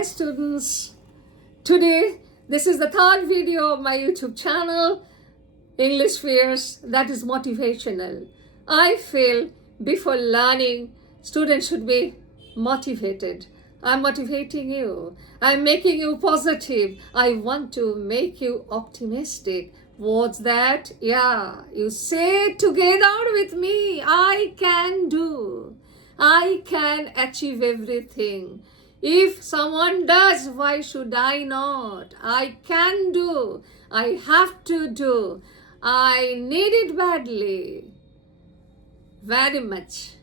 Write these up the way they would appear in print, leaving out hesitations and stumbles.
my students. Today, this is the third video of my YouTube channel, English Fears, that is motivational. I feel before learning, students should be motivated. I'm motivating you. I'm making you positive. I want to make you optimistic. What's that? Yeah, you say it together with me. I can do. I can achieve everything. If someone does, why should I not? I can do. I have to do. I need it badly. Very much.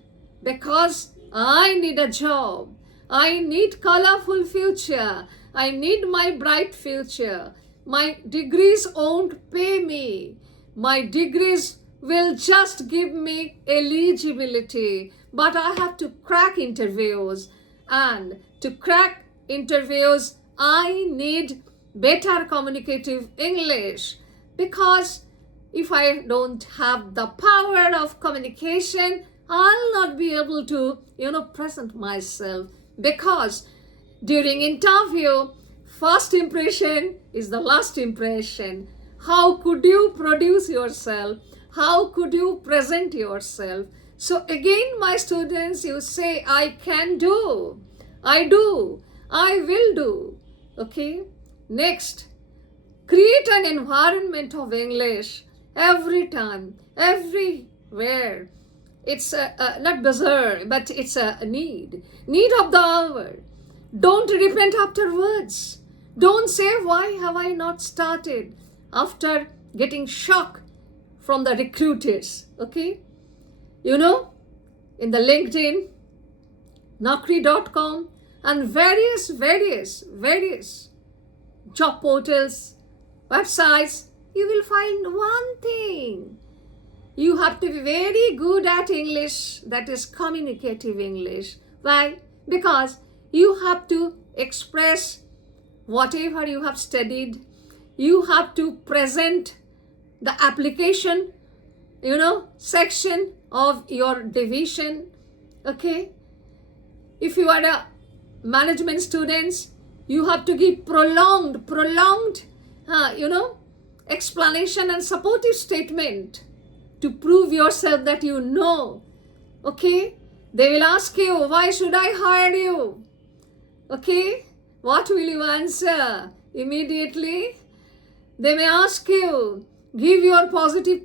Because I need a job. I need colorful future. I need my bright future. My degrees won't pay me. My degrees will just give me eligibility. But I have to crack interviews. And to crack interviews, I need better communicative English. Because if I don't have the power of communication, I'll not be able to, present myself. Because during interview, first impression is the last impression. How could you produce yourself? How could you present yourself? So again, my students, you say, I can do. I do. I will do. Okay. Next, create an environment of English every time, everywhere. It's not bizarre, but it's a need. Need of the hour. Don't repent afterwards. Don't say, why have I not started? After getting shock from the recruiters. Okay. In the LinkedIn, Naukri.com, and various job portals, websites, you will find one thing. You have to be very good at English, that is communicative English. Why? Because you have to express whatever you have studied. You have to present the application, section of your division. Okay? If you are a management students, you have to give prolonged, explanation and supportive statement to prove yourself that you know. Okay? They will ask you, why should I hire you? Okay? What will you answer? Immediately, they may ask you, give your positive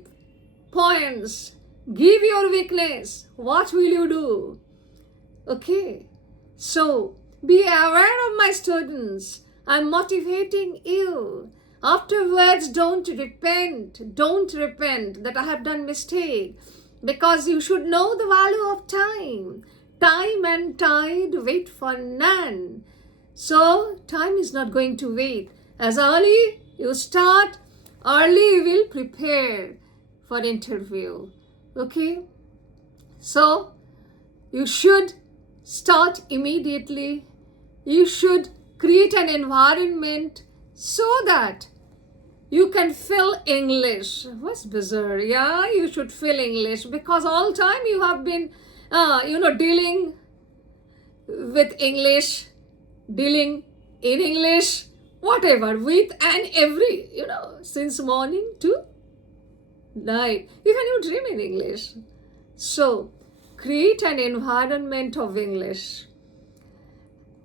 points, give your weakness. What will you do? Okay? So, be aware of my students. I'm motivating you. Afterwards, don't repent that I have done mistake, because you should know the value of time. Time and tide wait for none. So, time is not going to wait. As early you start, early you will prepare for interview. Okay? So, you should start immediately. You should create an environment so that you can feel English. What's bizarre? Yeah, you should feel English, because all time you have been, dealing with English, dealing in English, whatever, with and every, since morning to night. Even you dream in English. So, create an environment of English.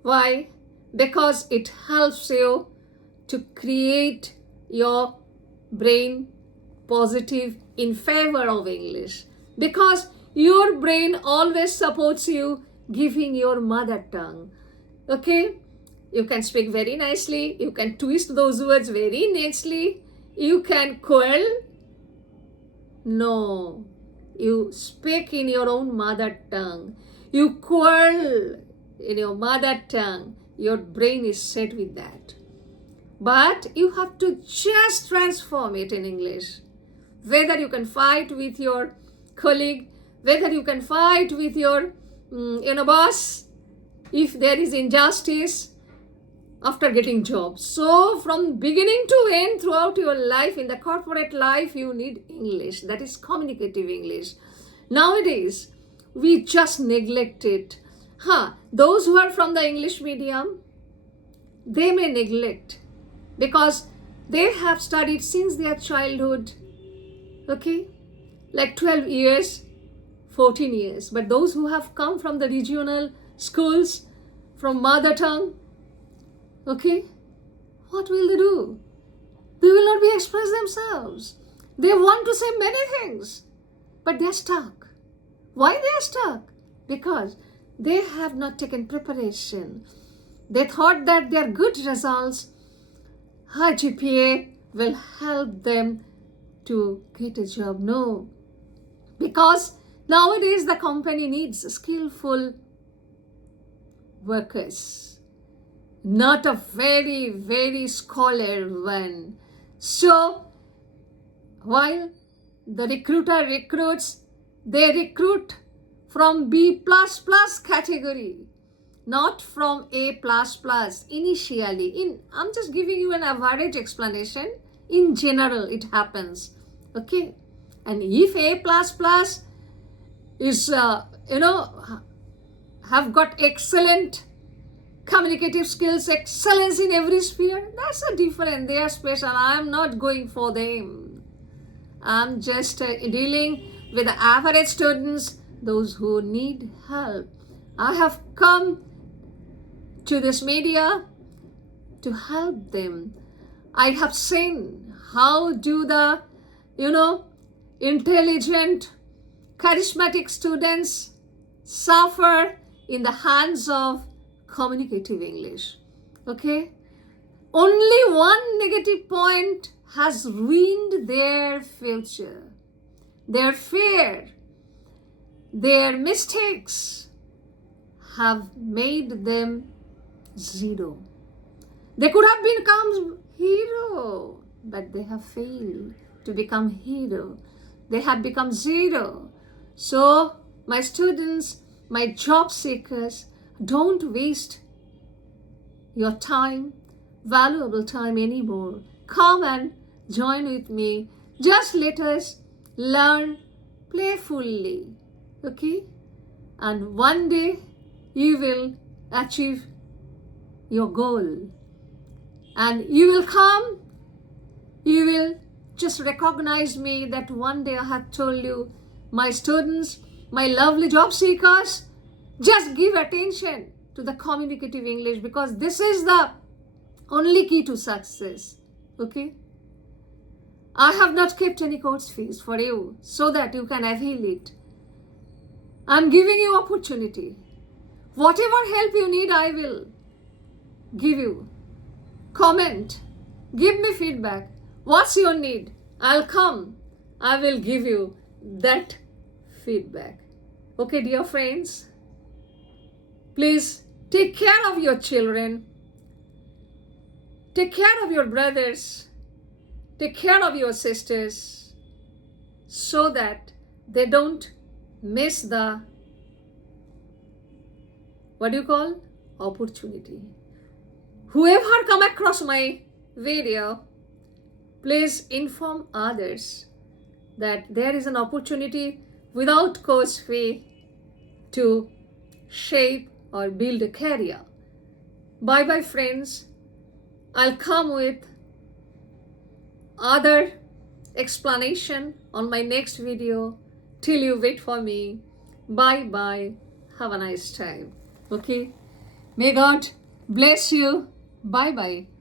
Why? Because it helps you to create your brain positive in favor of English. Because your brain always supports you giving your mother tongue. Okay? You can speak very nicely. You can twist those words very nicely. You can quell. No. You speak in your own mother tongue. You quell in your mother tongue. Your brain is set with that. But you have to just transform it in English. Whether you can fight with your colleague, whether you can fight with your boss, if there is injustice after getting jobs. So from beginning to end, throughout your life, in the corporate life, you need English. That is communicative English. Nowadays, we just neglect it. Those who are from the English medium, they may neglect because they have studied since their childhood, okay, like 12 years, 14 years. But those who have come from the regional schools, from mother tongue, okay, what will they do? They will not be express themselves. They want to say many things, but they're stuck. Why they are stuck? Because they have not taken preparation. They thought that their good results, high GPA, will help them to get a job. No. Because nowadays the company needs skillful workers, not a very, very scholar one. So, while the recruiter recruits, they recruit from B++ category, not from A++ initially. I'm just giving you an average explanation. In general, it happens. Okay. And if A++ is, have got excellent communicative skills, excellence in every sphere, that's a different. They are special. I'm not going for them. I'm just dealing with the average students, those who need help. I have come to this media to help them. I have seen how do the, intelligent, charismatic students suffer in the hands of communicative English. Okay? Only one negative point has ruined their future. Their fear, their mistakes have made them zero. They could have become hero, but they have failed to become hero. They have become zero. So, my students, my job seekers, don't waste your time, valuable time anymore. Come and join with me. Just let us learn playfully, okay? And one day you will achieve your goal. And you will come, you will just recognize me that one day I have told you, my students, my lovely job seekers, just give attention to the communicative English, because this is the only key to success, okay? I have not kept any course fees for you so that you can avail it. I'm giving you opportunity. Whatever help you need, I will give you. Comment. Give me feedback. What's your need? I'll come. I will give you that feedback. Okay, dear friends? Please take care of your children. Take care of your brothers. Take care of your sisters so that they don't miss the, opportunity. Whoever come across my video, please inform others that there is an opportunity without course fee to shape or build a career. Bye bye friends. I'll come with other explanation on my next video. Till you wait for me. Bye bye. Have a nice time. Okay. May God bless you. Bye bye.